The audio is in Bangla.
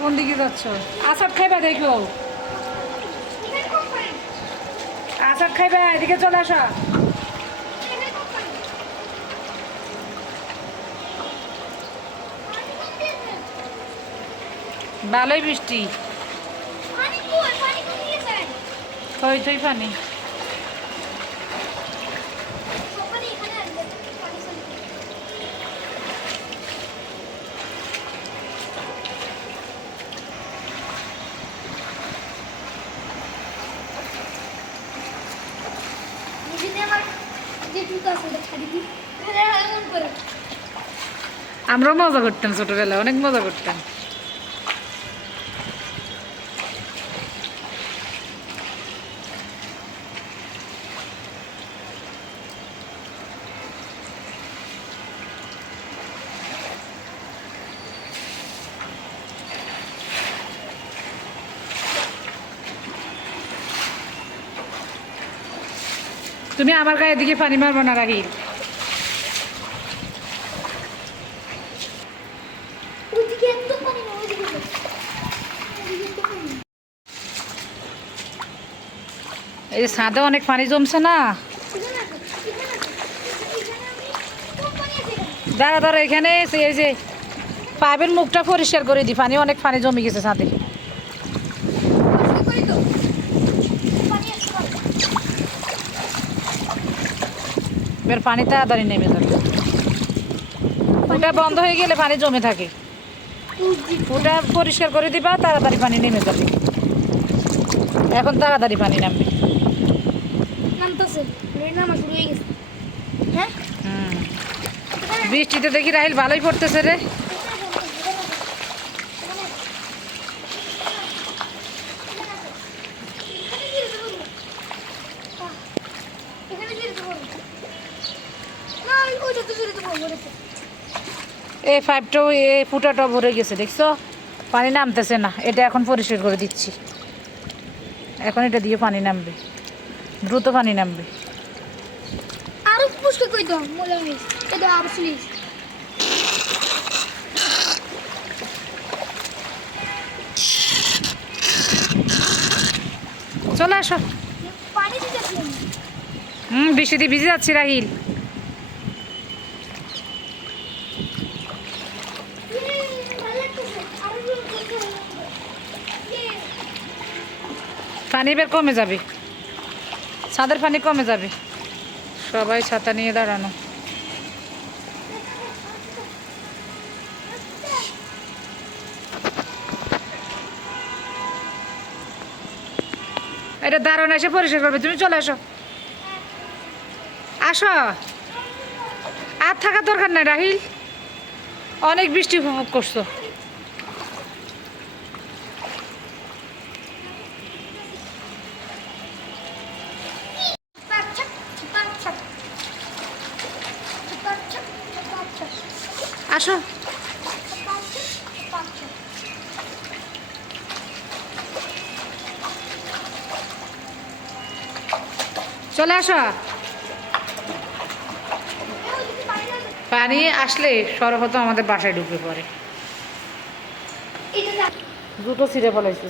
কোন দিকে যাচ্ছ? আচার খাইবা দেখো, আচার খাইবা, এদিকে চলে আসো। ভালোই বৃষ্টি, থই থই পানি। আমরাও মজা করতাম ছোটবেলায়, অনেক মজা করতাম। তুমি আমার গায়ে দিকে পানি মারবো না রাহিল। এই যে ছাদে অনেক পানি জমছে না, দাঁড়া দাঁড়া এখানে এই যে পাইপের মুখটা পরিষ্কার করে দিই, পানি অনেক পানি জমে গেছে ছাদে। এবার পানি তাড়াতাড়ি নেমে যাবে, ওটা বন্ধ হয়ে গেলে পানি জমে থাকে, ওটা পরিষ্কার করে দিবা, তাড়াতাড়ি পানি নেমে যাবে। এখন তাড়াতাড়ি পানি নামবে। বৃষ্টিতে দেখি রাহিল ভালোই পড়তেছে রে। এই পাইপটাও এই ফুটাটাও ভরে গেছে, দেখছো পানি নামতেছে না। এটা এখন পরিষ্কার করে দিচ্ছি, এখন এটা দিয়ে পানি নামবে, দ্রুত পানি নামবে। চলে আসো। বৃষ্টিতে ভিজে যাচ্ছি রাহিল। পানি বের কমে যাবে, ছাদের পানি কমে যাবে। সবাই ছাতা নিয়ে দাঁড়ানো। এটা দাঁড়ানো এসে পরিষ্কার করবে, তুমি চলে আসো। আসো, আর থাকার দরকার নাই রাহিল, অনেক বৃষ্টি উপভোগ করছো। আসো, চলে আসো। পানি আসলে সর্বপ্রথম আমাদের বাসায় ঢুকে পড়ে। দুটো ছিঁড়ে ফেলাইছে।